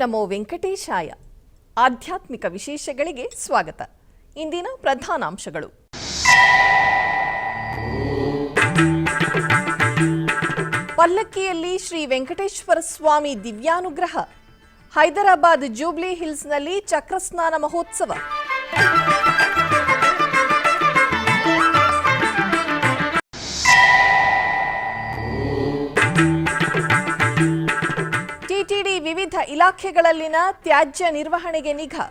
ನಮೋ ವೆಂಕಟೇಶಾಯ. ಆಧ್ಯಾತ್ಮಿಕ ವಿಶೇಷಗಳಿಗೆ ಸ್ವಾಗತ. ಇಂದಿನ ಪ್ರಧಾನಾಂಶಗಳು. ಪಲ್ಲಕ್ಕಿಯಲ್ಲಿ ಶ್ರೀ ವೆಂಕಟೇಶ್ವರ ಸ್ವಾಮಿ ದಿವ್ಯಾನುಗ್ರಹ. ಹೈದರಾಬಾದ್ ಜೂಬ್ಲಿ ಹಿಲ್ಸ್ನಲ್ಲಿ ಚಕ್ರಸ್ನಾನ ಮಹೋತ್ಸವ. ಟಿಟಿಡಿ ವಿವಿಧ ಇಲಾಖೆಗಳಲ್ಲಿನ ತ್ಯಾಜ್ಯ ನಿರ್ವಹಣೆಗೆ ನಿಗಾ.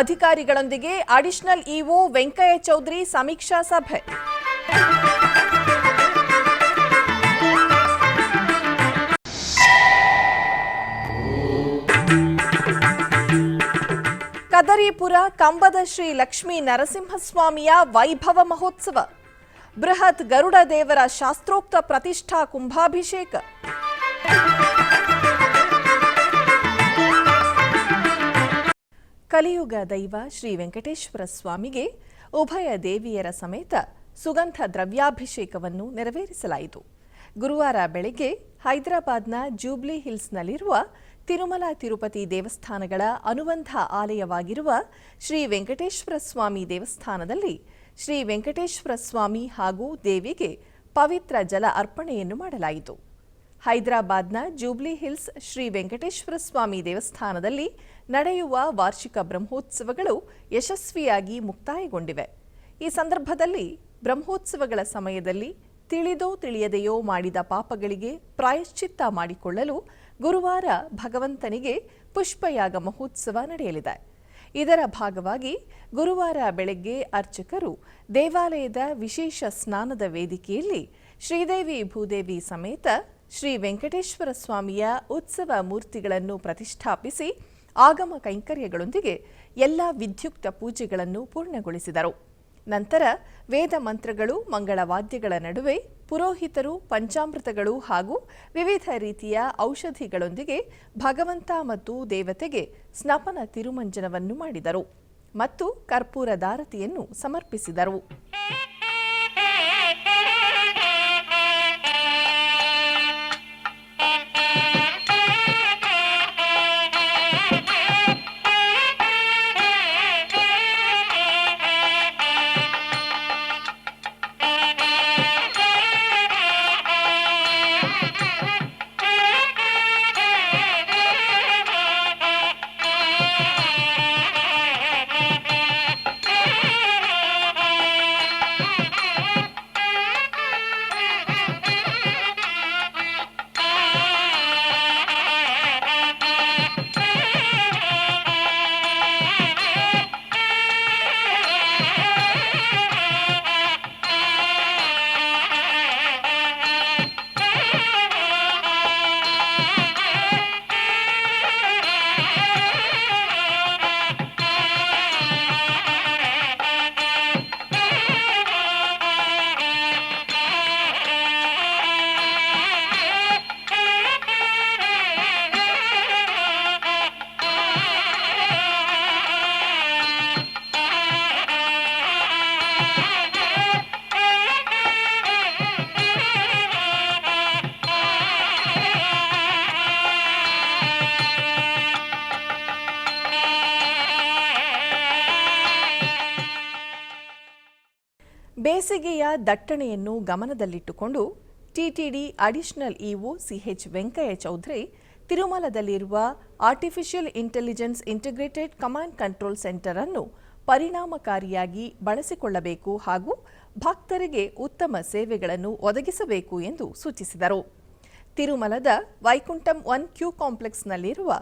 ಅಧಿಕಾರಿಗಳೊಂದಿಗೆ ಅಡಿಷನಲ್ ಇಒ ವೆಂಕಯ್ಯ ಚೌಧರಿ ಸಮೀಕ್ಷಾ ಸಭೆ. ಕದರಿಪುರ ಕಂಬದ ಶ್ರೀ ಲಕ್ಷ್ಮೀ ನರಸಿಂಹಸ್ವಾಮಿಯ ವೈಭವ ಮಹೋತ್ಸವ. ಬೃಹತ್ ಗರುಡ ದೇವರ ಶಾಸ್ತ್ರೋಕ್ತ ಪ್ರತಿಷ್ಠಾ ಕುಂಭಾಭಿಷೇಕ. ಕಲಿಯುಗ ದೈವ ಶ್ರೀ ವೆಂಕಟೇಶ್ವರ ಸ್ವಾಮಿಗೆ ಉಭಯ ದೇವಿಯರ ಸಮೇತ ಸುಗಂಧ ದ್ರವ್ಯಾಭಿಷೇಕವನ್ನು ನೆರವೇರಿಸಲಾಯಿತು. ಗುರುವಾರ ಬೆಳಗ್ಗೆ ಹೈದರಾಬಾದ್ನ ಜೂಬ್ಲಿ ಹಿಲ್ಸ್ನಲ್ಲಿರುವ ತಿರುಮಲ ತಿರುಪತಿ ದೇವಸ್ಥಾನಗಳ ಅನುಬಂಧ ಆಲಯವಾಗಿರುವ ಶ್ರೀ ವೆಂಕಟೇಶ್ವರ ಸ್ವಾಮಿ ದೇವಸ್ಥಾನದಲ್ಲಿ ಶ್ರೀ ವೆಂಕಟೇಶ್ವರ ಸ್ವಾಮಿ ಹಾಗೂ ದೇವಿಗೆ ಪವಿತ್ರ ಜಲ ಅರ್ಪಣೆಯನ್ನು ಮಾಡಲಾಯಿತು. ಹೈದರಾಬಾದ್ನ ಜೂಬ್ಲಿ ಹಿಲ್ಸ್ ಶ್ರೀ ವೆಂಕಟೇಶ್ವರ ಸ್ವಾಮಿ ದೇವಸ್ಥಾನದಲ್ಲಿ ನಡೆಯುವ ವಾರ್ಷಿಕ ಬ್ರಹ್ಮೋತ್ಸವಗಳು ಯಶಸ್ವಿಯಾಗಿ ಮುಕ್ತಾಯಗೊಂಡಿವೆ. ಈ ಸಂದರ್ಭದಲ್ಲಿ ಬ್ರಹ್ಮೋತ್ಸವಗಳ ಸಮಯದಲ್ಲಿ ತಿಳಿದೋ ತಿಳಿಯದೆಯೋ ಮಾಡಿದ ಪಾಪಗಳಿಗೆ ಪ್ರಾಯಶ್ಚಿತ್ತ ಮಾಡಿಕೊಳ್ಳಲು ಗುರುವಾರ ಭಗವಂತನಿಗೆ ಪುಷ್ಪಯಾಗ ಮಹೋತ್ಸವ ನಡೆಯಲಿದೆ. ಇದರ ಭಾಗವಾಗಿ ಗುರುವಾರ ಬೆಳಗ್ಗೆ ಅರ್ಚಕರು ದೇವಾಲಯದ ವಿಶೇಷ ಸ್ನಾನದ ವೇದಿಕೆಯಲ್ಲಿ ಶ್ರೀದೇವಿ ಭೂದೇವಿ ಸಮೇತ ಶ್ರೀ ವೆಂಕಟೇಶ್ವರ ಸ್ವಾಮಿಯ ಉತ್ಸವ ಮೂರ್ತಿಗಳನ್ನು ಪ್ರತಿಷ್ಠಾಪಿಸಿ ಆಗಮ ಕೈಂಕರ್ಯಗಳೊಂದಿಗೆ ಎಲ್ಲ ವಿದ್ಯುಕ್ತ ಪೂಜೆಗಳನ್ನು ಪೂರ್ಣಗೊಳಿಸಿದರು. ನಂತರ ವೇದ ಮಂತ್ರಗಳು, ಮಂಗಳವಾದ್ಯಗಳ ನಡುವೆ ಪುರೋಹಿತರು ಪಂಚಾಮೃತಗಳು ಹಾಗೂ ವಿವಿಧ ರೀತಿಯ ಔಷಧಿಗಳೊಂದಿಗೆ ಭಗವಂತ ಮತ್ತು ದೇವತೆಗೆ ಸ್ನಪನ ತಿರುಮಂಜನವನ್ನು ಮಾಡಿದರು ಮತ್ತು ಕರ್ಪೂರದಾರತಿಯನ್ನು ಸಮರ್ಪಿಸಿದರು. ಬೇಸಿಗೆಯ ದಟ್ಟಣೆಯನ್ನು ಗಮನದಲ್ಲಿಟ್ಟುಕೊಂಡು TTD additional EO CH Venkaiah Chowdary ತಿರುಮಲದಲ್ಲಿರುವ artificial intelligence integrated command control centre ಅನ್ನು ಪರಿಣಾಮಕಾರಿಯಾಗಿ ಬಳಸಿಕೊಳ್ಳಬೇಕು ಹಾಗೂ ಭಕ್ತರಿಗೆ ಉತ್ತಮ ಸೇವೆಗಳನ್ನು ಒದಗಿಸಬೇಕು ಎಂದು ಸೂಚಿಸಿದರು. ತಿರುಮಲದ ವೈಕುಂಠಂ 1 ಕ್ಯೂ ಕಾಂಪ್ಲೆಕ್ಸ್ನಲ್ಲಿರುವ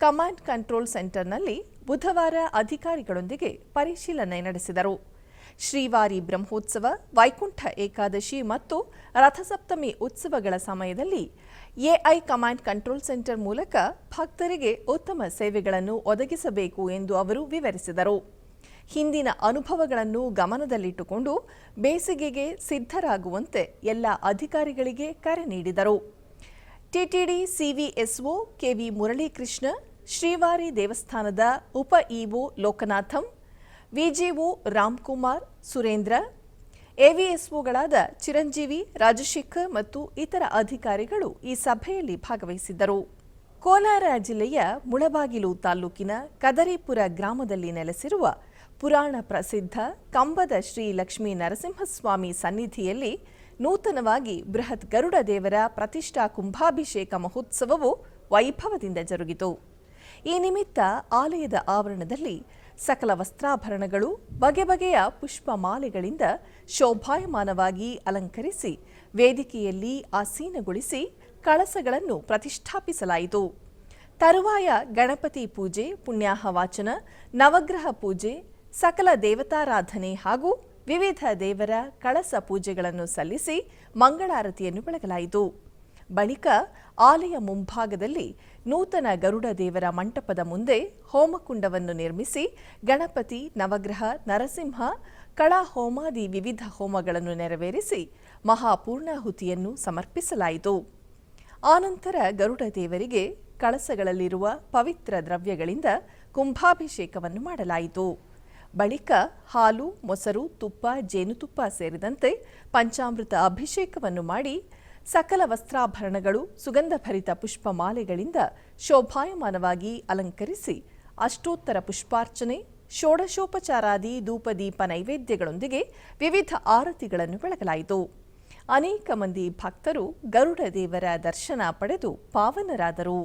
ಕಮಾಂಡ್ ಕಂಟ್ರೋಲ್ ಸೆಂಟರ್ನಲ್ಲಿ ಬುಧವಾರ ಅಧಿಕಾರಿಗಳೊಂದಿಗೆ ಪರಿಶೀಲನೆ ನಡೆಸಿದರು. ಶ್ರೀವಾರಿ ಬ್ರಹ್ಮೋತ್ಸವ, ವೈಕುಂಠ ಏಕಾದಶಿ ಮತ್ತು ರಥಸಪ್ತಮಿ ಉತ್ಸವಗಳ ಸಮಯದಲ್ಲಿ ಎಐ ಕಮಾಂಡ್ ಕಂಟ್ರೋಲ್ ಸೆಂಟರ್ ಮೂಲಕ ಭಕ್ತರಿಗೆ ಉತ್ತಮ ಸೇವೆಗಳನ್ನು ಒದಗಿಸಬೇಕು ಎಂದು ಅವರು ವಿವರಿಸಿದರು. ಹಿಂದಿನ ಅನುಭವಗಳನ್ನು ಗಮನದಲ್ಲಿಟ್ಟುಕೊಂಡು ಬೇಸಿಗೆಗೆ ಸಿದ್ಧರಾಗುವಂತೆ ಎಲ್ಲ ಅಧಿಕಾರಿಗಳಿಗೆ ಕರೆ ನೀಡಿದರು. ಟಿಟಿಡಿ ಸಿವಿಎಸ್ಒ ಕೆವಿ ಮುರಳೀಕೃಷ್ಣ, ಶ್ರೀವಾರಿ ದೇವಸ್ಥಾನದ ಉಪ ಇಒ ಲೋಕನಾಥಂ, ವಿಜಿಒ ರಾಮ್ಕುಮಾರ್, ಸುರೇಂದ್ರ, ಎವಿಎಸ್ಒಗಳಾದ ಚಿರಂಜೀವಿ, ರಾಜಶೇಖರ್ ಮತ್ತು ಇತರ ಅಧಿಕಾರಿಗಳು ಈ ಸಭೆಯಲ್ಲಿ ಭಾಗವಹಿಸಿದ್ದರು. ಕೋಲಾರ ಜಿಲ್ಲೆಯ ಮುಳಬಾಗಿಲು ತಾಲೂಕಿನ ಕದರಿಪುರ ಗ್ರಾಮದಲ್ಲಿ ನೆಲೆಸಿರುವ ಪುರಾಣ ಪ್ರಸಿದ್ಧ ಕಂಬದ ಶ್ರೀ ಲಕ್ಷ್ಮೀ ನರಸಿಂಹಸ್ವಾಮಿ ಸನ್ನಿಧಿಯಲ್ಲಿ ನೂತನವಾಗಿ ಬೃಹತ್ ಗರುಡ ದೇವರ ಪ್ರತಿಷ್ಠಾ ಕುಂಭಾಭಿಷೇಕ ಮಹೋತ್ಸವವು ವೈಭವದಿಂದ ಜರುಗಿತು. ಈ ನಿಮಿತ್ತ ಆಲಯದ ಆವರಣದಲ್ಲಿ ಸಕಲ ವಸ್ತ್ರಾಭರಣಗಳು ಬಗೆ ಬಗೆಯ ಪುಷ್ಪಮಾಲೆಗಳಿಂದ ಶೋಭಾಯಮಾನವಾಗಿ ಅಲಂಕರಿಸಿ ವೇದಿಕೆಯಲ್ಲಿ ಆಸೀನಗೊಳಿಸಿ ಕಳಸಗಳನ್ನು ಪ್ರತಿಷ್ಠಾಪಿಸಲಾಯಿತು. ತರುವಾಯ ಗಣಪತಿ ಪೂಜೆ, ಪುಣ್ಯಾಹವಾಚನ, ನವಗ್ರಹ ಪೂಜೆ, ಸಕಲ ದೇವತಾರಾಧನೆ ಹಾಗೂ ವಿವಿಧ ದೇವರ ಕಳಸ ಪೂಜೆಗಳನ್ನು ಸಲ್ಲಿಸಿ ಮಂಗಳಾರತಿಯನ್ನು ಬೆಳಗಲಾಯಿತು. ಬಳಿಕ ಆಲಯ ಮುಂಭಾಗದಲ್ಲಿ ನೂತನ ಗರುಡ ದೇವರ ಮಂಟಪದ ಮುಂದೆ ಹೋಮಕುಂಡವನ್ನು ನಿರ್ಮಿಸಿ ಗಣಪತಿ, ನವಗ್ರಹ, ನರಸಿಂಹ, ಕಳಾ ಹೋಮಾದಿ ವಿವಿಧ ಹೋಮಗಳನ್ನು ನೆರವೇರಿಸಿ ಮಹಾಪೂರ್ಣಾಹುತಿಯನ್ನು ಸಮರ್ಪಿಸಲಾಯಿತು. ಆನಂತರ ಗರುಡ ದೇವರಿಗೆ ಕಳಸಗಳಲ್ಲಿರುವ ಪವಿತ್ರ ದ್ರವ್ಯಗಳಿಂದ ಕುಂಭಾಭಿಷೇಕವನ್ನು ಮಾಡಲಾಯಿತು. ಬಳಿಕ ಹಾಲು, ಮೊಸರು, ತುಪ್ಪ, ಜೇನುತುಪ್ಪ ಸೇರಿದಂತೆ ಪಂಚಾಮೃತ ಅಭಿಷೇಕವನ್ನು ಮಾಡಿ ಸಕಲ ವಸ್ತ್ರಾಭರಣಗಳು, ಸುಗಂಧಭರಿತ ಪುಷ್ಪಮಾಲೆಗಳಿಂದ ಶೋಭಾಯಮಾನವಾಗಿ ಅಲಂಕರಿಸಿ ಅಷ್ಟೋತ್ತರ ಪುಷ್ಪಾರ್ಚನೆ, ಷೋಡಶೋಪಚಾರಾದಿ ಧೂಪದೀಪ ನೈವೇದ್ಯಗಳೊಂದಿಗೆ ವಿವಿಧ ಆರತಿಗಳನ್ನು ಬೆಳಗಲಾಯಿತು. ಅನೇಕ ಮಂದಿ ಭಕ್ತರು ಗರುಡ ದೇವರ ದರ್ಶನ ಪಡೆದು ಪಾವನರಾದರು.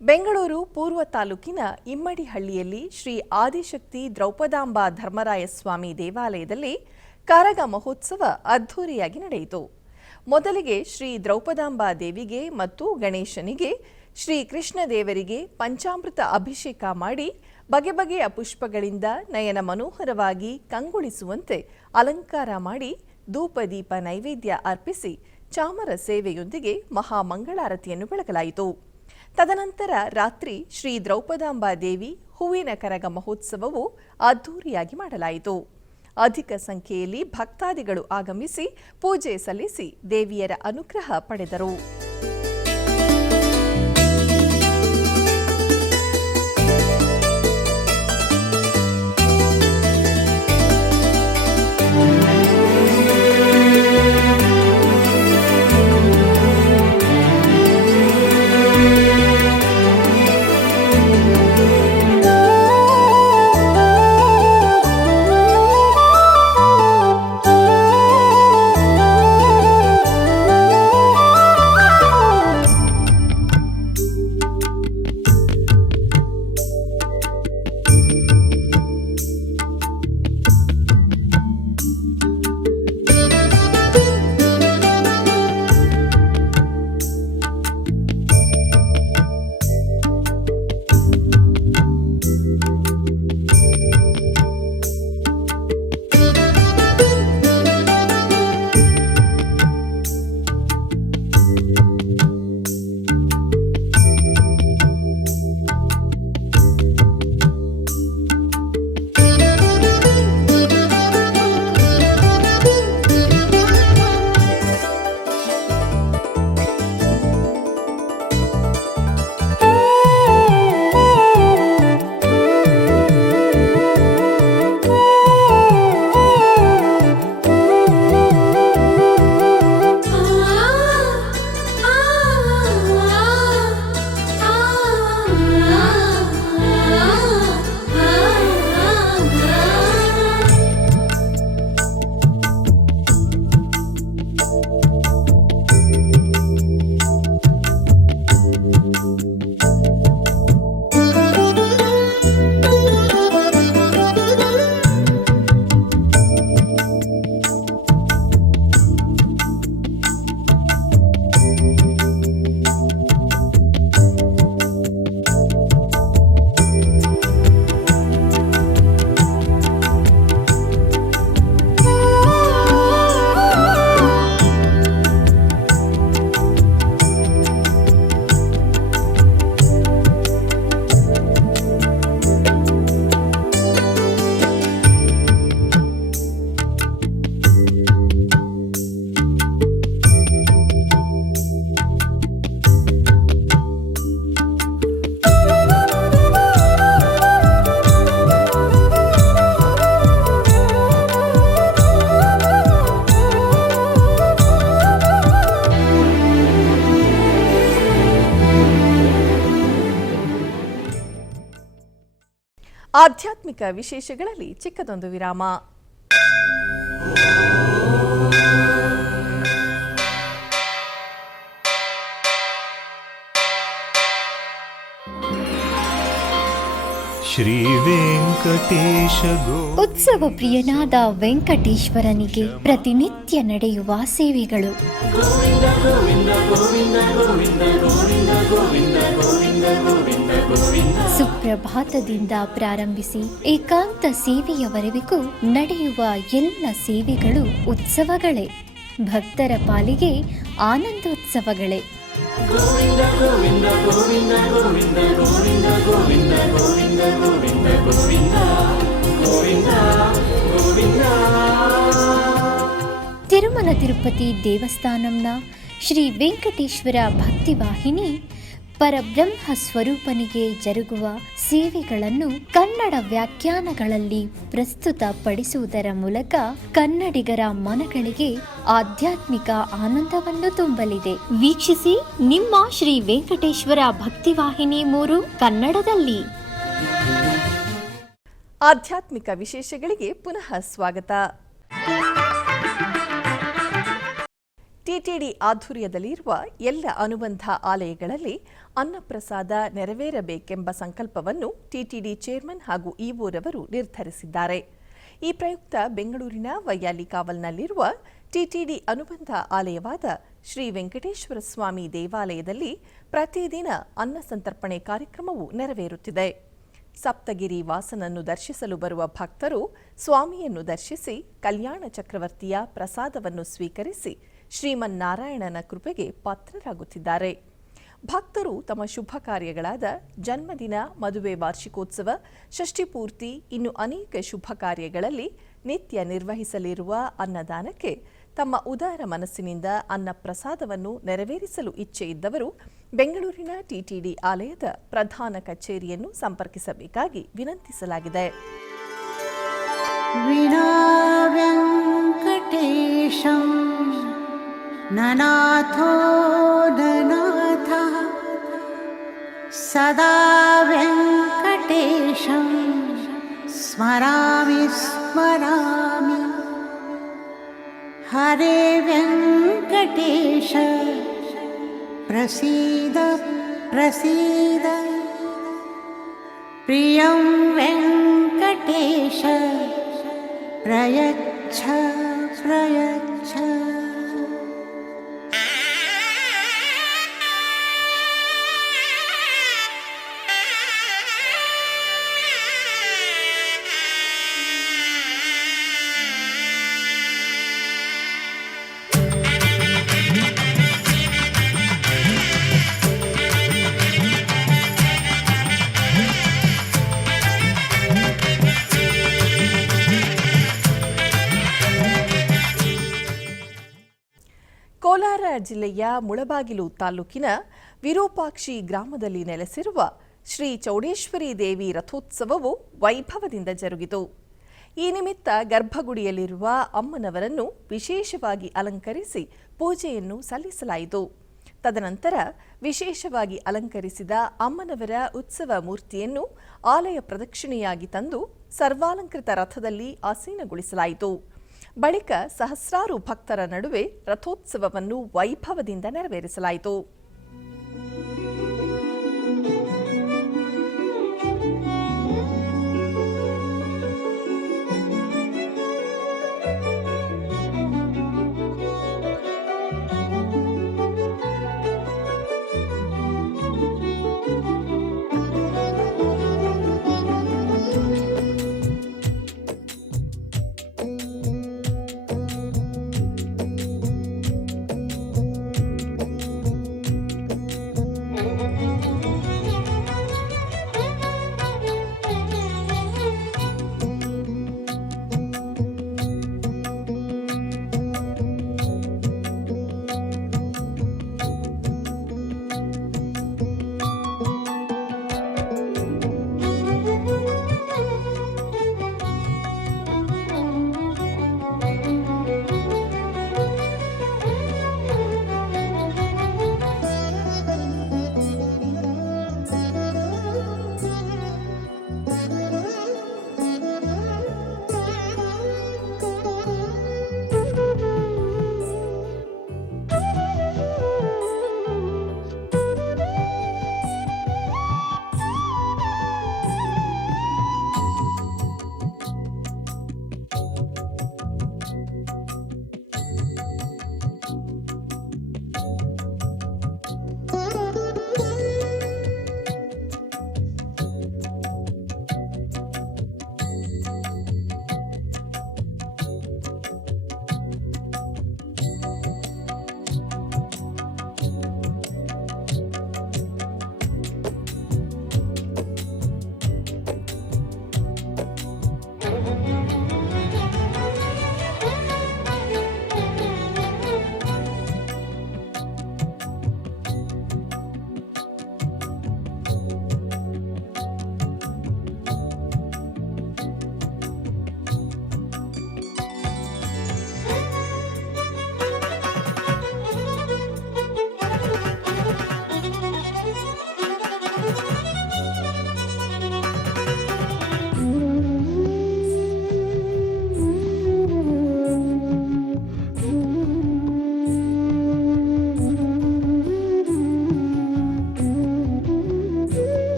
ಬೆಂಗಳೂರು ಪೂರ್ವ ತಾಲೂಕಿನ ಇಮ್ಮಡಿಹಳ್ಳಿಯಲ್ಲಿ ಶ್ರೀ ಆದಿಶಕ್ತಿ ದ್ರೌಪದಾಂಬಾ ಧರ್ಮರಾಯಸ್ವಾಮಿ ದೇವಾಲಯದಲ್ಲಿ ಕರಗ ಮಹೋತ್ಸವ ಅದ್ಧೂರಿಯಾಗಿ ನಡೆಯಿತು. ಮೊದಲಿಗೆ ಶ್ರೀ ದ್ರೌಪದಾಂಬಾ ದೇವಿಗೆ ಮತ್ತು ಗಣೇಶನಿಗೆ, ಶ್ರೀ ಕೃಷ್ಣ ದೇವರಿಗೆ ಪಂಚಾಮೃತ ಅಭಿಷೇಕ ಮಾಡಿ ಬಗೆ ಬಗೆಯ ಪುಷ್ಪಗಳಿಂದ ನಯನ ಮನೋಹರವಾಗಿ ಕಂಗೊಳಿಸುವಂತೆ ಅಲಂಕಾರ ಮಾಡಿ ಧೂಪದೀಪ ನೈವೇದ್ಯ ಅರ್ಪಿಸಿ ಚಾಮರ ಸೇವೆಯೊಂದಿಗೆ ಮಹಾಮಂಗಳಾರತಿಯನ್ನು ಬೆಳಗಲಾಯಿತು. ತದನಂತರ ರಾತ್ರಿ ಶ್ರೀ ದ್ರೌಪದಾಂಬಾ ದೇವಿ ಹೂವಿನ ಕರಗ ಮಹೋತ್ಸವವು ಅದ್ಧೂರಿಯಾಗಿ ಮಾಡಲಾಯಿತು. ಅಧಿಕ ಸಂಖ್ಯೆಯಲ್ಲಿ ಭಕ್ತಾದಿಗಳು ಆಗಮಿಸಿ ಪೂಜೆ ಸಲ್ಲಿಸಿ ದೇವಿಯರ ಅನುಗ್ರಹ ಪಡೆದರು. ಆಧ್ಯಾತ್ಮಿಕ ವಿಶೇಷಗಳಲ್ಲಿ ಚಿಕ್ಕದೊಂದು ವಿರಾಮ. ಶ್ರೀ ವೆಂಕಟೇಶ ಉತ್ಸವ ಪ್ರಿಯನಾದ ವೆಂಕಟೇಶ್ವರನಿಗೆ ಪ್ರತಿನಿತ್ಯ ನಡೆಯುವ ಸೇವೆಗಳು. ಸುಪ್ರಭಾತದಿಂದ ಪ್ರಾರಂಭಿಸಿ ಏಕಾಂತ ಸೇವೆಯವರೆಗೂ ನಡೆಯುವ ಎಲ್ಲ ಸೇವೆಗಳು ಉತ್ಸವಗಳೇ. ಭಕ್ತರ ಪಾಲಿಗೆ ಆನಂದೋತ್ಸವಗಳೇ. ಗೋವಿಂದ ಗೋವಿಂದ ಗೋವಿಂದ ಗೋವಿಂದ ಗೋವಿಂದ ಗೋವಿಂದ ಗೋವಿಂದ ಗೋವಿಂದ ಗೋವಿಂದ ಗೋವಿಂದ ಗೋವಿಂದ. ತಿರುಮಲ ತಿರುಪತಿ ದೇವಸ್ಥಾನಂನ ಶ್ರೀ ವೆಂಕಟೇಶ್ವರ ಭಕ್ತಿವಾಹಿನಿ ಪರಬ್ರಹ್ಮ ಸ್ವರೂಪನಿಗೆ ಜರುಗುವ ಸೇವೆಗಳನ್ನು ಕನ್ನಡ ವ್ಯಾಖ್ಯಾನಗಳಲ್ಲಿ ಪ್ರಸ್ತುತಪಡಿಸುವುದರ ಮೂಲಕ ಕನ್ನಡಿಗರ ಮನಗಳಿಗೆ ಆಧ್ಯಾತ್ಮಿಕ ಆನಂದವನ್ನು ತುಂಬಲಿದೆ. ವೀಕ್ಷಿಸಿ ನಿಮ್ಮ ಶ್ರೀ ವೆಂಕಟೇಶ್ವರ ಭಕ್ತಿವಾಹಿನಿ 3 ಕನ್ನಡದಲ್ಲಿ. ಆಧ್ಯಾತ್ಮಿಕ ವಿಶೇಷಗಳಿಗೆ ಪುನಃ ಸ್ವಾಗತ. ಟಿಟಿಡಿ ಆಧ್ವರ್ಯದಲ್ಲಿರುವ ಎಲ್ಲ ಅನುಬಂಧ ಆಲಯಗಳಲ್ಲಿ ಅನ್ನಪ್ರಸಾದ ನೆರವೇರಬೇಕೆಂಬ ಸಂಕಲ್ಪವನ್ನು ಟಿಟಿಡಿ ಚೇರ್ಮನ್ ಹಾಗೂ ಇಒರವರು ನಿರ್ಧರಿಸಿದ್ದಾರೆ. ಈ ಪ್ರಯುಕ್ತ ಬೆಂಗಳೂರಿನ ವೈಯಾಲಿ ಕಾವಲ್ನಲ್ಲಿರುವ ಟಿಟಿಡಿ ಅನುಬಂಧ ಆಲಯವಾದ ಶ್ರೀ ವೆಂಕಟೇಶ್ವರ ಸ್ವಾಮಿ ದೇವಾಲಯದಲ್ಲಿ ಪ್ರತಿದಿನ ಅನ್ನ ಸಂತರ್ಪಣೆ ಕಾರ್ಯಕ್ರಮವು ನೆರವೇರುತ್ತಿದೆ. ಸಪ್ತಗಿರಿ ವಾಸನನ್ನು ದರ್ಶಿಸಲು ಬರುವ ಭಕ್ತರು ಸ್ವಾಮಿಯನ್ನು ದರ್ಶಿಸಿ ಕಲ್ಯಾಣ ಚಕ್ರವರ್ತಿಯ ಪ್ರಸಾದವನ್ನು ಸ್ವೀಕರಿಸಿ ಶ್ರೀಮನ್ನಾರಾಯಣನ ಕೃಪೆಗೆ ಪಾತ್ರರಾಗುತ್ತಿದ್ದಾರೆ. ಭಕ್ತರು ತಮ್ಮ ಶುಭ ಕಾರ್ಯಗಳಾದ ಜನ್ಮದಿನ, ಮದುವೆ ವಾರ್ಷಿಕೋತ್ಸವ, ಷಷ್ಠಿಪೂರ್ತಿ ಇನ್ನು ಅನೇಕ ಶುಭ ಕಾರ್ಯಗಳಲ್ಲಿ ನಿತ್ಯ ನಿರ್ವಹಿಸಲಿರುವ ಅನ್ನದಾನಕ್ಕೆ ತಮ್ಮ ಉದಾರ ಮನಸ್ಸಿನಿಂದ ಅನ್ನ ಪ್ರಸಾದವನ್ನು ನೆರವೇರಿಸಲು ಇಚ್ಛೆ ಇದ್ದವರು ಬೆಂಗಳೂರಿನ ಟಿಟಿಡಿ ಆಲಯದ ಪ್ರಧಾನ ಕಚೇರಿಯನ್ನು ಸಂಪರ್ಕಿಸಬೇಕಾಗಿ ವಿನಂತಿಸಲಾಗಿದೆ. ನನಾಥೋ ನನಾಥಃ ಸದಾ ವೆಂಕಟೇಶಂ ಸ್ಮರಾಮಿ ಸ್ಮರಾಮಿ. ಹರೇ ವೆಂಕಟೇಶ ಪ್ರಸೀದ ಪ್ರಸೀದ. ಪ್ರಿಯಂ ವೆಂಕಟೇಶ ಪ್ರಯಚ್ಛ ಪ್ರಯಚ್ಛ. ಕೋಲಾರ ಜಿಲ್ಲೆಯ ಮುಳಬಾಗಿಲು ತಾಲೂಕಿನ ವಿರೂಪಾಕ್ಷಿ ಗ್ರಾಮದಲ್ಲಿ ನೆಲೆಸಿರುವ ಶ್ರೀ ಚೌಡೇಶ್ವರಿ ದೇವಿ ರಥೋತ್ಸವವು ವೈಭವದಿಂದ ಜರುಗಿತು. ಈ ನಿಮಿತ್ತ ಗರ್ಭಗುಡಿಯಲ್ಲಿರುವ ಅಮ್ಮನವರನ್ನು ವಿಶೇಷವಾಗಿ ಅಲಂಕರಿಸಿ ಪೂಜೆಯನ್ನು ಸಲ್ಲಿಸಲಾಯಿತು. ತದನಂತರ ವಿಶೇಷವಾಗಿ ಅಲಂಕರಿಸಿದ ಅಮ್ಮನವರ ಉತ್ಸವ ಮೂರ್ತಿಯನ್ನು ಆಲಯ ಪ್ರದಕ್ಷಿಣೆಯಾಗಿ ತಂದು ಸರ್ವಾಲಂಕೃತ ರಥದಲ್ಲಿ ಆಸೀನಗೊಳಿಸಲಾಯಿತು. ಬಳಿಕ ಸಹಸ್ರಾರು ಭಕ್ತರ ನಡುವೆ ರಥೋತ್ಸವವನ್ನು ವೈಭವದಿಂದ ನೆರವೇರಿಸಲಾಯಿತು.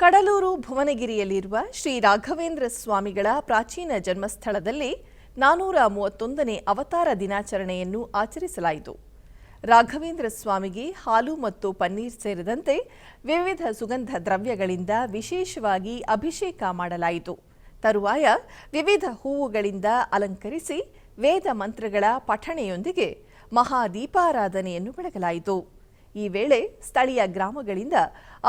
ಕಡಲೂರು ಭುವನಗಿರಿಯಲ್ಲಿರುವ ಶ್ರೀ ರಾಘವೇಂದ್ರ ಸ್ವಾಮಿಗಳ ಪ್ರಾಚೀನ ಜನ್ಮಸ್ಥಳದಲ್ಲಿ 431ನೇ ಅವತಾರ ದಿನಾಚರಣೆಯನ್ನು ಆಚರಿಸಲಾಯಿತು. ರಾಘವೇಂದ್ರ ಸ್ವಾಮಿಗೆ ಹಾಲು ಮತ್ತು ಪನ್ನೀರ್ ಸೇರಿದಂತೆ ವಿವಿಧ ಸುಗಂಧ ದ್ರವ್ಯಗಳಿಂದ ವಿಶೇಷವಾಗಿ ಅಭಿಷೇಕ ಮಾಡಲಾಯಿತು. ತರುವಾಯ ವಿವಿಧ ಹೂವುಗಳಿಂದ ಅಲಂಕರಿಸಿ ವೇದ ಮಂತ್ರಗಳ ಪಠಣೆಯೊಂದಿಗೆ ಮಹಾದೀಪಾರಾಧನೆಯನ್ನು ಬೆಳಗಲಾಯಿತು. ಈ ವೇಳೆ ಸ್ಥಳೀಯ ಗ್ರಾಮಗಳಿಂದ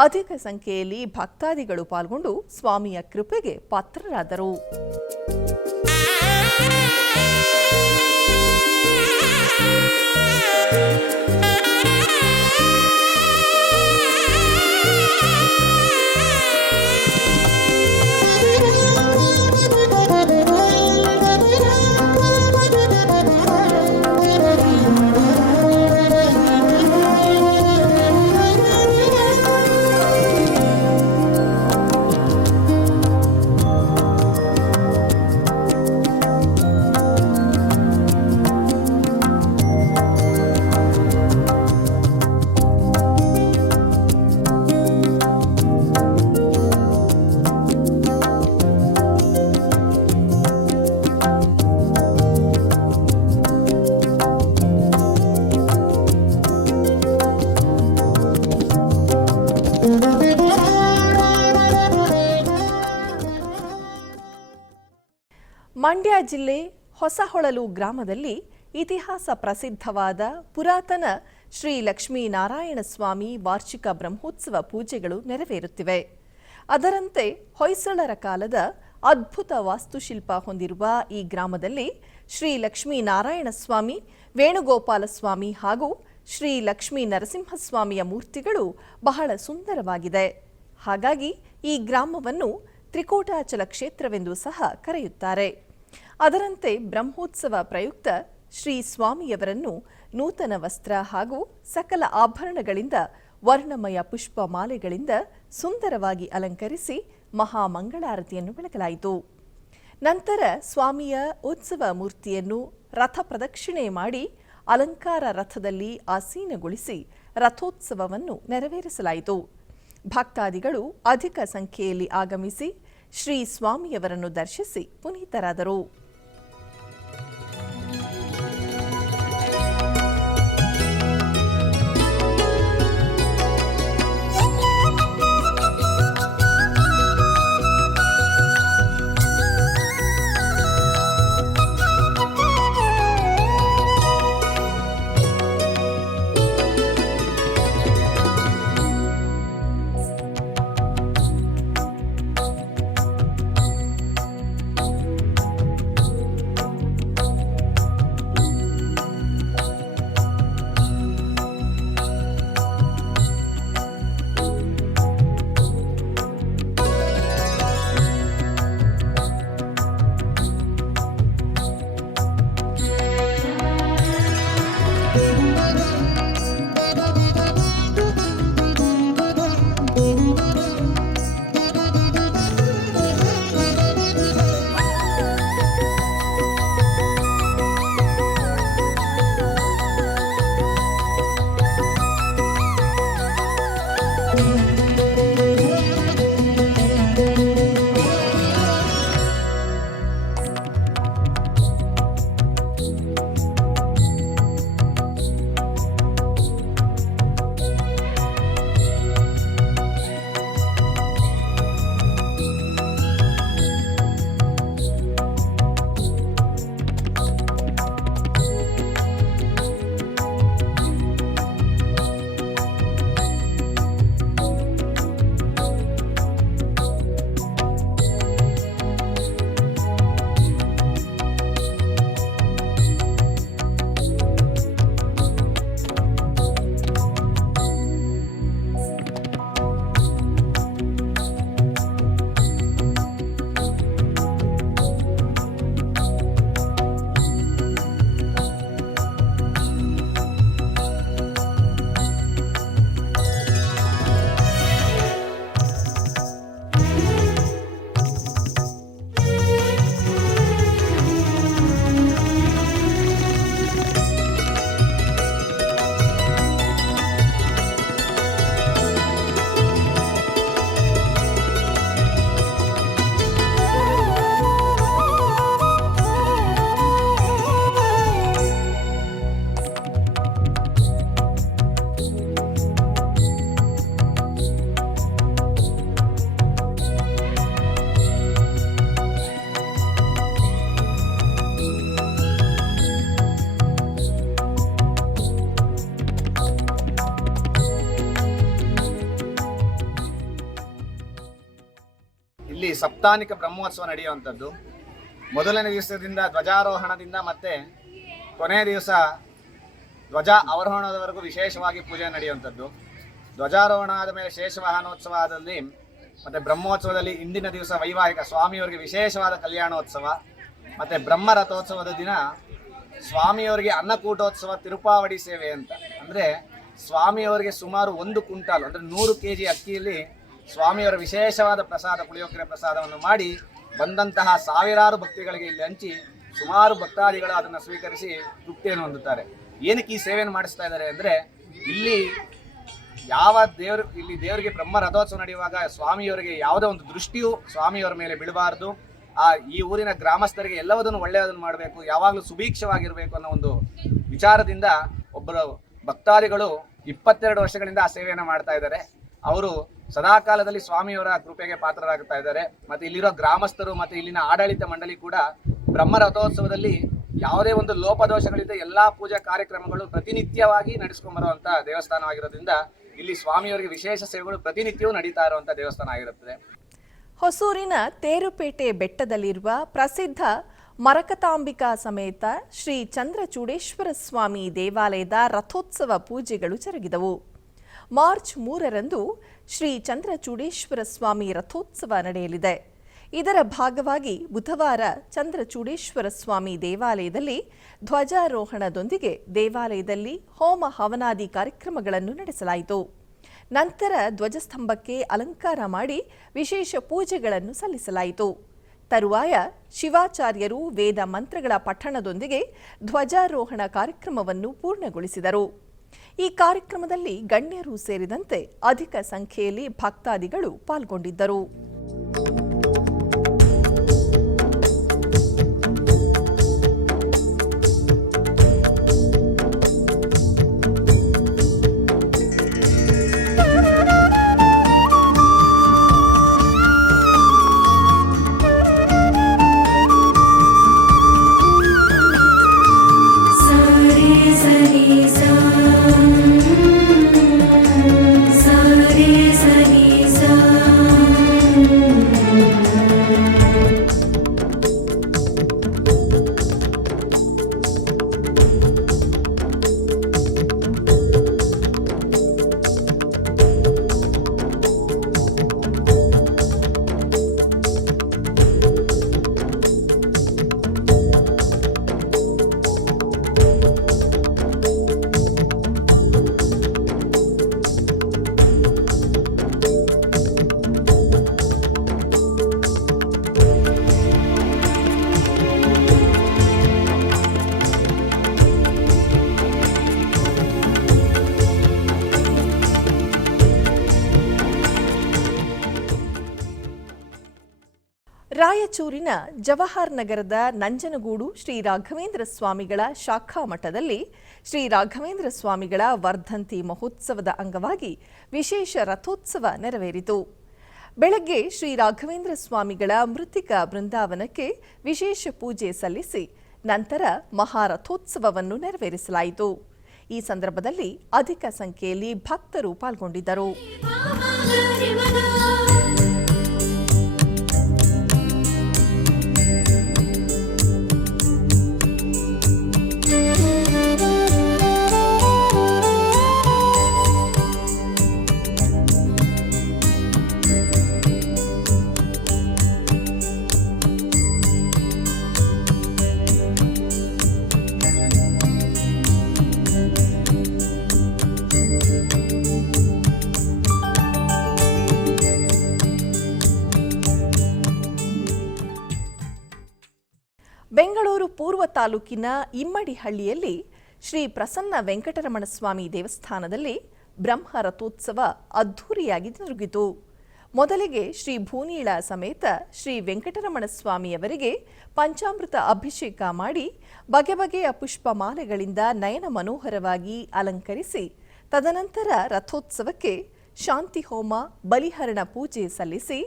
ಅಧಿಕ ಸಂಖ್ಯೆಯಲ್ಲಿ ಭಕ್ತಾದಿಗಳು ಪಾಲ್ಗೊಂಡು ಸ್ವಾಮಿಯ ಕೃಪೆಗೆ ಪಾತ್ರರಾದರು. ಮಂಡ್ಯ ಜಿಲ್ಲೆ ಹೊಸಹೊಳಲು ಗ್ರಾಮದಲ್ಲಿ ಇತಿಹಾಸ ಪ್ರಸಿದ್ಧವಾದ ಪುರಾತನ ಶ್ರೀ ಲಕ್ಷ್ಮೀನಾರಾಯಣ ಸ್ವಾಮಿ ವಾರ್ಷಿಕ ಬ್ರಹ್ಮೋತ್ಸವ ಪೂಜೆಗಳು ನೆರವೇರುತ್ತಿವೆ. ಅದರಂತೆ ಹೊಯ್ಸಳರ ಕಾಲದ ಅದ್ಭುತ ವಾಸ್ತುಶಿಲ್ಪ ಹೊಂದಿರುವ ಈ ಗ್ರಾಮದಲ್ಲಿ ಶ್ರೀ ಲಕ್ಷ್ಮೀನಾರಾಯಣ ಸ್ವಾಮಿ, ವೇಣುಗೋಪಾಲ ಸ್ವಾಮಿ ಹಾಗೂ ಶ್ರೀ ಲಕ್ಷ್ಮೀ ನರಸಿಂಹಸ್ವಾಮಿಯ ಮೂರ್ತಿಗಳು ಬಹಳ ಸುಂದರವಾಗಿದೆ. ಹಾಗಾಗಿ ಈ ಗ್ರಾಮವನ್ನು ತ್ರಿಕೋಟಾಚಲ ಕ್ಷೇತ್ರವೆಂದು ಸಹ ಕರೆಯುತ್ತಾರೆ. ಅದರಂತೆ ಬ್ರಹ್ಮೋತ್ಸವ ಪ್ರಯುಕ್ತ ಶ್ರೀ ಸ್ವಾಮಿಯವರನ್ನು ನೂತನ ವಸ್ತ್ರ ಹಾಗೂ ಸಕಲ ಆಭರಣಗಳಿಂದ ವರ್ಣಮಯ ಪುಷ್ಪ ಮಾಲೆಗಳಿಂದ ಸುಂದರವಾಗಿ ಅಲಂಕರಿಸಿ ಮಹಾಮಂಗಳಾರತಿಯನ್ನು ಬೆಳಗಲಾಯಿತು. ನಂತರ ಸ್ವಾಮಿಯ ಉತ್ಸವ ಮೂರ್ತಿಯನ್ನು ರಥ ಪ್ರದಕ್ಷಿಣೆ ಮಾಡಿ ಅಲಂಕಾರ ರಥದಲ್ಲಿ ಆಸೀನಗೊಳಿಸಿ ರಥೋತ್ಸವವನ್ನು ನೆರವೇರಿಸಲಾಯಿತು. ಭಕ್ತಾದಿಗಳು ಅಧಿಕ ಸಂಖ್ಯೆಯಲ್ಲಿ ಆಗಮಿಸಿ ಶ್ರೀ ಸ್ವಾಮಿಯವರನ್ನು ದರ್ಶಿಸಿ ಪುನೀತರಾದರು. ಇಲ್ಲಿ ಸಪ್ತಾನಿಕ ಬ್ರಹ್ಮೋತ್ಸವ ನಡೆಯುವಂಥದ್ದು. ಮೊದಲನೇ ದಿವಸದಿಂದ ಧ್ವಜಾರೋಹಣದಿಂದ ಮತ್ತೆ ಕೊನೆಯ ದಿವಸ ಧ್ವಜ ಅವರೋಹಣದವರೆಗೂ ವಿಶೇಷವಾಗಿ ಪೂಜೆ ನಡೆಯುವಂಥದ್ದು. ಧ್ವಜಾರೋಹಣ ಆದ ಮೇಲೆ ಶೇಷವಾಹನೋತ್ಸವದಲ್ಲಿ ಮತ್ತು ಬ್ರಹ್ಮೋತ್ಸವದಲ್ಲಿ ಇಂದಿನ ದಿವಸ ವೈವಾಹಿಕ ಸ್ವಾಮಿಯವರಿಗೆ ವಿಶೇಷವಾದ ಕಲ್ಯಾಣೋತ್ಸವ, ಮತ್ತು ಬ್ರಹ್ಮ ರಥೋತ್ಸವದ ದಿನ ಸ್ವಾಮಿಯವರಿಗೆ ಅನ್ನಕೂಟೋತ್ಸವ ತಿರುಪಾವಡಿ ಸೇವೆ ಅಂತ. ಅಂದರೆ ಸ್ವಾಮಿಯವರಿಗೆ ಸುಮಾರು 1 ಕ್ವಿಂಟಾಲ್ ಅಂದರೆ 100 kg ಅಕ್ಕಿಯಲ್ಲಿ ಸ್ವಾಮಿಯವರ ವಿಶೇಷವಾದ ಪ್ರಸಾದ ಪುಳಿಯೋಗರೆ ಪ್ರಸಾದವನ್ನು ಮಾಡಿ ಬಂದಂತಹ ಸಾವಿರಾರು ಭಕ್ತಿಗಳಿಗೆ ಇಲ್ಲಿ ಹಂಚಿ ಸುಮಾರು ಭಕ್ತಾದಿಗಳು ಅದನ್ನು ಸ್ವೀಕರಿಸಿ ತೃಪ್ತಿಯನ್ನು ಹೊಂದುತ್ತಾರೆ. ಏನಕ್ಕೆ ಈ ಸೇವೆಯನ್ನು ಮಾಡಿಸ್ತಾ ಇದ್ದಾರೆ ಅಂದರೆ ಇಲ್ಲಿ ದೇವರಿಗೆ ಬ್ರಹ್ಮ ರಥೋತ್ಸವ ನಡೆಯುವಾಗ ಸ್ವಾಮಿಯವರಿಗೆ ಯಾವುದೇ ಒಂದು ದೃಷ್ಟಿಯು ಸ್ವಾಮಿಯವರ ಮೇಲೆ ಬೀಳಬಾರ್ದು. ಈ ಊರಿನ ಗ್ರಾಮಸ್ಥರಿಗೆ ಎಲ್ಲವನ್ನೂ ಒಳ್ಳೆಯದನ್ನು ಮಾಡಬೇಕು, ಯಾವಾಗಲೂ ಸುಭೀಕ್ಷವಾಗಿರಬೇಕು ಅನ್ನೋ ಒಂದು ವಿಚಾರದಿಂದ ಒಬ್ಬರು ಭಕ್ತಾದಿಗಳು 22 ವರ್ಷಗಳಿಂದ ಆ ಸೇವೆಯನ್ನು ಮಾಡ್ತಾ ಇದ್ದಾರೆ. ಅವರು ಸದಾಕಾಲದಲ್ಲಿ ಸ್ವಾಮಿಯವರ ಕೃಪೆಗೆ ಪಾತ್ರರಾಗುತ್ತಾ ಇದ್ದಾರೆ. ಮತ್ತು ಇಲ್ಲಿರೋ ಗ್ರಾಮಸ್ಥರು ಮತ್ತು ಇಲ್ಲಿನ ಆಡಳಿತ ಮಂಡಳಿ ಕೂಡ ಬ್ರಹ್ಮ ರಥೋತ್ಸವದಲ್ಲಿ ಯಾವುದೇ ಒಂದು ಲೋಪದೋಷಗಳಿಂದ ಎಲ್ಲ ಪೂಜಾ ಕಾರ್ಯಕ್ರಮಗಳು ಪ್ರತಿನಿತ್ಯವಾಗಿ ನಡೆಸ್ಕೊಂಡ್ಬರುವಂಥ ದೇವಸ್ಥಾನವಾಗಿರೋದ್ರಿಂದ ಇಲ್ಲಿ ಸ್ವಾಮಿಯವರಿಗೆ ವಿಶೇಷ ಸೇವೆಗಳು ಪ್ರತಿನಿತ್ಯವೂ ನಡೀತಾ ಇರುವಂಥ ದೇವಸ್ಥಾನ ಆಗಿರುತ್ತದೆ. ಹೊಸೂರಿನ ತೇರುಪೇಟೆ ಬೆಟ್ಟದಲ್ಲಿರುವ ಪ್ರಸಿದ್ಧ ಮರಕತಾಂಬಿಕಾ ಸಮೇತ ಶ್ರೀ ಚಂದ್ರಚೂಡೇಶ್ವರ ಸ್ವಾಮಿ ದೇವಾಲಯದ ರಥೋತ್ಸವ ಪೂಜೆಗಳು ಜರುಗಿದವು. ಮಾರ್ಚ್ 3ರಂದು ಶ್ರೀ ಚಂದ್ರಚೂಡೇಶ್ವರ ಸ್ವಾಮಿ ರಥೋತ್ಸವ ನಡೆಯಲಿದೆ. ಇದರ ಭಾಗವಾಗಿ ಬುಧವಾರ ಚಂದ್ರಚೂಡೇಶ್ವರ ಸ್ವಾಮಿ ದೇವಾಲಯದಲ್ಲಿ ಧ್ವಜಾರೋಹಣದೊಂದಿಗೆ ದೇವಾಲಯದಲ್ಲಿ ಹೋಮ ಹವನಾದಿ ಕಾರ್ಯಕ್ರಮಗಳನ್ನು ನಡೆಸಲಾಯಿತು. ನಂತರ ಧ್ವಜಸ್ತಂಭಕ್ಕೆ ಅಲಂಕಾರ ಮಾಡಿ ವಿಶೇಷ ಪೂಜೆಗಳನ್ನು ಸಲ್ಲಿಸಲಾಯಿತು. ತರುವಾಯ ಶಿವಾಚಾರ್ಯರು ವೇದ ಮಂತ್ರಗಳ ಪಠಣದೊಂದಿಗೆ ಧ್ವಜಾರೋಹಣ ಕಾರ್ಯಕ್ರಮವನ್ನು ಪೂರ್ಣಗೊಳಿಸಿದರು. ಈ ಕಾರ್ಯಕ್ರಮದಲ್ಲಿ ಗಣ್ಯರು ಸೇರಿದಂತೆ ಅಧಿಕ ಸಂಖ್ಯೆಯಲ್ಲಿ ಭಕ್ತಾದಿಗಳು ಪಾಲ್ಗೊಂಡಿದ್ದರು. ರಾಯಚೂರಿನ ಜವಾಹರ್ ನಗರದ ನಂಜನಗೂಡು ಶ್ರೀ ರಾಘವೇಂದ್ರ ಸ್ವಾಮಿಗಳ ಶಾಖಾ ಮಠದಲ್ಲಿ ಶ್ರೀ ರಾಘವೇಂದ್ರ ಸ್ವಾಮಿಗಳ ವರ್ಧಂತಿ ಮಹೋತ್ಸವದ ಅಂಗವಾಗಿ ವಿಶೇಷ ರಥೋತ್ಸವ ನೆರವೇರಿತು. ಬೆಳಗ್ಗೆ ಶ್ರೀ ರಾಘವೇಂದ್ರ ಸ್ವಾಮಿಗಳ ಮೃತ್ತಿಕಾ ಬೃಂದಾವನಕ್ಕೆ ವಿಶೇಷ ಪೂಜೆ ಸಲ್ಲಿಸಿ ನಂತರ ಮಹಾರಥೋತ್ಸವವನ್ನು ನೆರವೇರಿಸಲಾಯಿತು. ಈ ಸಂದರ್ಭದಲ್ಲಿ ಅಧಿಕ ಸಂಖ್ಯೆಯಲ್ಲಿ ಭಕ್ತರು ಪಾಲ್ಗೊಂಡಿದ್ದರು. ಬೆಂಗಳೂರು ಪೂರ್ವ ತಾಲೂಕಿನ ಇಮ್ಮಡಿಹಳ್ಳಿಯಲ್ಲಿ ಶ್ರೀ ಪ್ರಸನ್ನ ವೆಂಕಟರಮಣ ಸ್ವಾಮಿ ದೇವಸ್ಥಾನದಲ್ಲಿ ಬ್ರಹ್ಮ ರಥೋತ್ಸವ ಅದ್ಧೂರಿಯಾಗಿ ಜರುಗಿತು. ಮೊದಲಿಗೆ ಶ್ರೀ ಭೂನೀಳ ಸಮೇತ ಶ್ರೀ ವೆಂಕಟರಮಣ ಸ್ವಾಮಿಯವರಿಗೆ ಪಂಚಾಮೃತ ಅಭಿಷೇಕ ಮಾಡಿ ಬಗೆ ಬಗೆಯ ಪುಷ್ಪಮಾಲೆಗಳಿಂದ ನಯನ ಮನೋಹರವಾಗಿ ಅಲಂಕರಿಸಿ ತದನಂತರ ರಥೋತ್ಸವಕ್ಕೆ ಶಾಂತಿ ಹೋಮ ಬಲಿಹರಣ ಪೂಜೆ ಸಲ್ಲಿಸಿ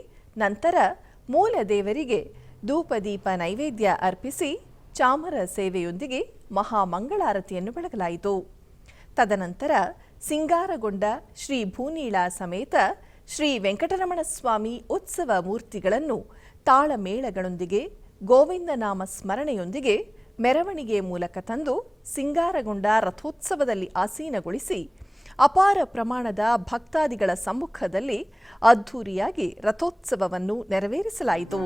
ನಂತರ ಮೂಲ ದೇವರಿಗೆ ಧೂಪದೀಪ ನೈವೇದ್ಯ ಅರ್ಪಿಸಿ ಚಾಮರ ಸೇವೆಯೊಂದಿಗೆ ಮಹಾಮಂಗಳಾರತಿಯನ್ನು ಬೆಳಗಲಾಯಿತು. ತದನಂತರ ಸಿಂಗಾರಗೊಂಡ ಶ್ರೀ ಭೂನೀಳ ಸಮೇತ ಶ್ರೀ ವೆಂಕಟರಮಣ ಸ್ವಾಮಿ ಉತ್ಸವ ಮೂರ್ತಿಗಳನ್ನು ತಾಳಮೇಳಗಳೊಂದಿಗೆ ಗೋವಿಂದ ನಾಮ ಸ್ಮರಣೆಯೊಂದಿಗೆ ಮೆರವಣಿಗೆ ಮೂಲಕ ತಂದು ಸಿಂಗಾರಗೊಂಡ ರಥೋತ್ಸವದಲ್ಲಿ ಆಸೀನಗೊಳಿಸಿ ಅಪಾರ ಪ್ರಮಾಣದ ಭಕ್ತಾದಿಗಳ ಸಮ್ಮುಖದಲ್ಲಿ ಅದ್ಧೂರಿಯಾಗಿ ರಥೋತ್ಸವವನ್ನು ನೆರವೇರಿಸಲಾಯಿತು.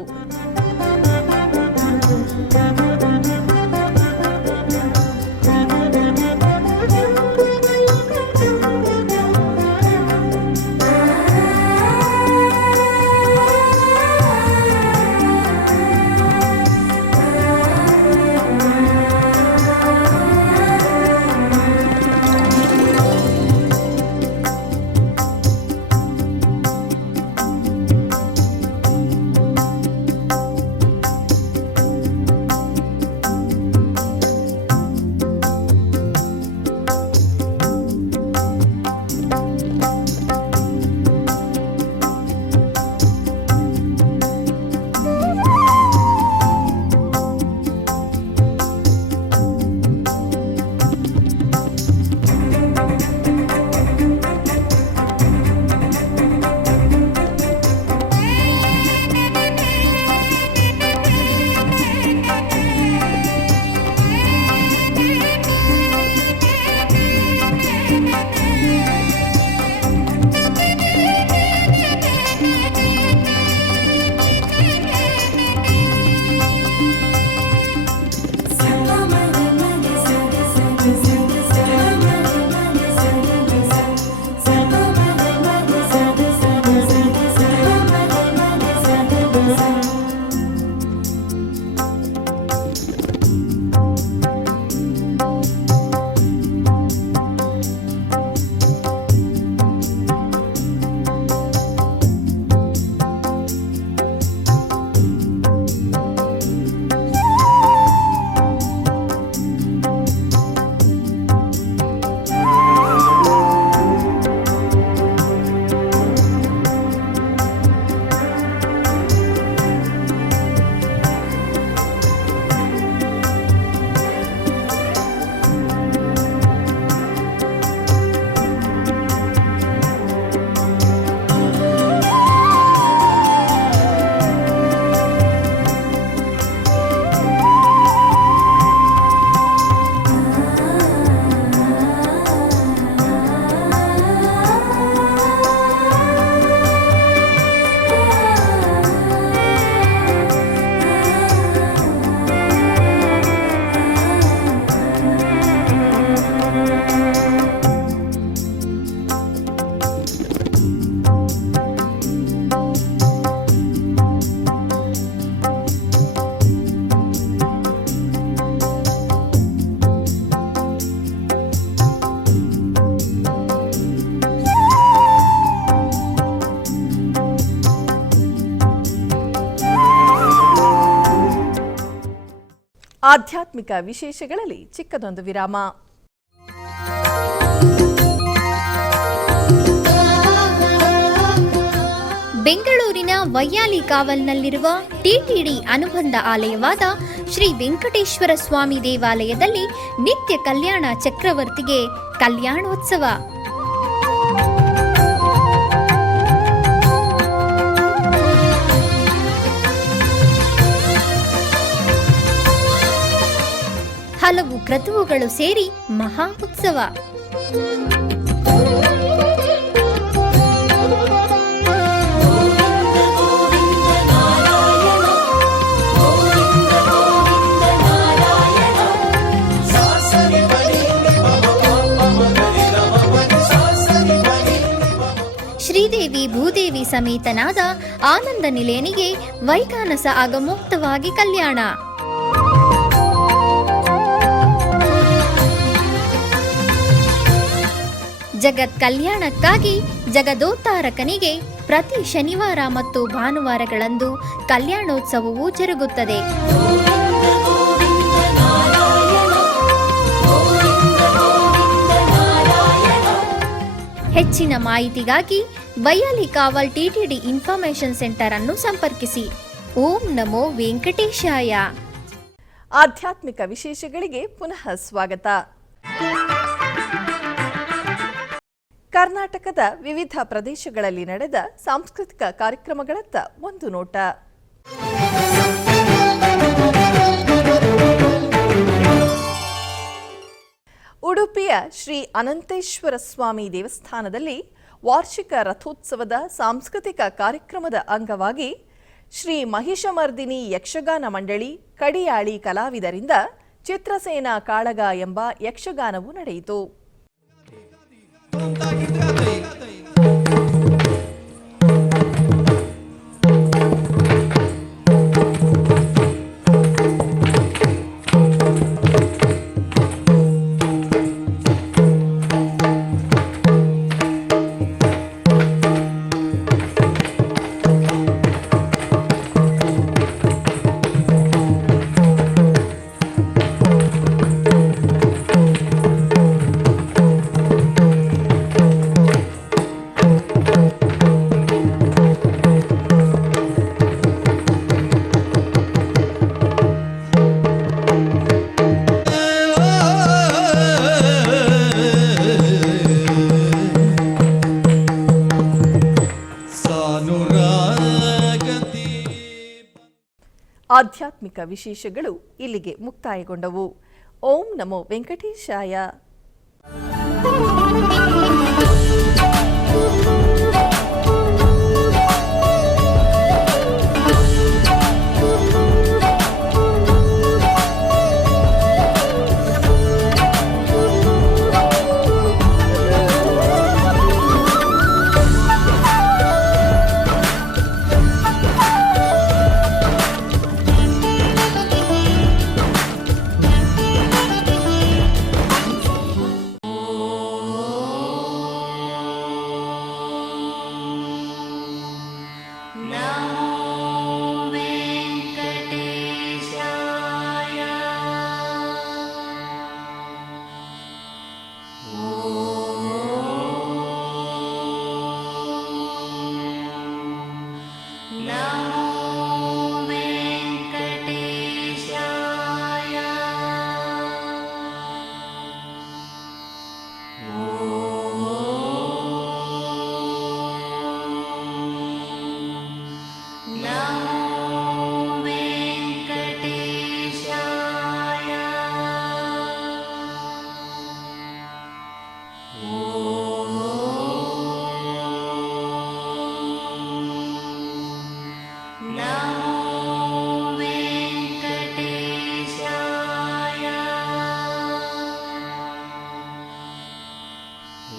ಆಧ್ಯಾತ್ಮಿಕ ವಿಶೇಷಗಳಲ್ಲಿ ಚಿಕ್ಕದೊಂದು ವಿರಾಮ. ಬೆಂಗಳೂರಿನ ವೈಯಾಲಿ ಕಾವಲ್ನಲ್ಲಿರುವ ಟಿಟಿಡಿ ಅನುಬಂಧ ಆಲಯವಾದ ಶ್ರೀ ವೆಂಕಟೇಶ್ವರ ಸ್ವಾಮಿ ದೇವಾಲಯದಲ್ಲಿ ನಿತ್ಯ ಕಲ್ಯಾಣ ಚಕ್ರವರ್ತಿಗೆ ಕಲ್ಯಾಣೋತ್ಸವ. ಹಲವು ಕ್ರತುವುಗಳು ಸೇರಿ ಮಹಾ ಉತ್ಸವ. ಶ್ರೀದೇವಿ ಭೂದೇವಿ ಸಮೇತನಾದ ಆನಂದ ನಿಲಯನಿಗೆ ವೈಖಾನಸ ಆಗಮೋಕ್ತವಾಗಿ ಕಲ್ಯಾಣ. ಜಗತ್ ಕಲ್ಯಾಣಕ್ಕಾಗಿ ಜಗದೋತ್ತಾರಕನಿಗೆ ಪ್ರತಿ ಶನಿವಾರ ಮತ್ತು ಭಾನುವಾರಗಳಂದು ಕಲ್ಯಾಣೋತ್ಸವವು ಜರುಗುತ್ತದೆ. ಹೆಚ್ಚಿನ ಮಾಹಿತಿಗಾಗಿ ವೈಯಾಲಿ ಕಾವಲ್ ಟಿಟಿಡಿ ಇನ್ಫಾರ್ಮೇಶನ್ ಸೆಂಟರ್ ಅನ್ನು ಸಂಪರ್ಕಿಸಿ. ಓಂ ನಮೋ ವೆಂಕಟೇಶಾಯ. ಆಧ್ಯಾತ್ಮಿಕ ವಿಶೇಷಗಳಿಗೆ ಪುನಃ ಸ್ವಾಗತ. ಕರ್ನಾಟಕದ ವಿವಿಧ ಪ್ರದೇಶಗಳಲ್ಲಿ ನಡೆದ ಸಾಂಸ್ಕೃತಿಕ ಕಾರ್ಯಕ್ರಮಗಳತ್ತ ಒಂದು ನೋಟ. ಉಡುಪಿಯ ಶ್ರೀ ಅನಂತೇಶ್ವರ ಸ್ವಾಮಿ ದೇವಸ್ಥಾನದಲ್ಲಿ ವಾರ್ಷಿಕ ರಥೋತ್ಸವದ ಸಾಂಸ್ಕೃತಿಕ ಕಾರ್ಯಕ್ರಮದ ಅಂಗವಾಗಿ ಶ್ರೀ ಮಹಿಷಮರ್ದಿನಿ ಯಕ್ಷಗಾನ ಮಂಡಳಿ ಕಡಿಯಾಳಿ ಕಲಾವಿದರಿಂದ ಚಿತ್ರಸೇನಾ ಕಾಳಗ ಎಂಬ ಯಕ್ಷಗಾನವು ನಡೆಯಿತು. ಆಧ್ಯಾತ್ಮಿಕ ವಿಶೇಷಗಳು ಇಲ್ಲಿಗೆ ಮುಕ್ತಾಯಗೊಂಡವು. ಓಂ ನಮೋ ವೆಂಕಟೇಶಾಯ.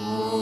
Oh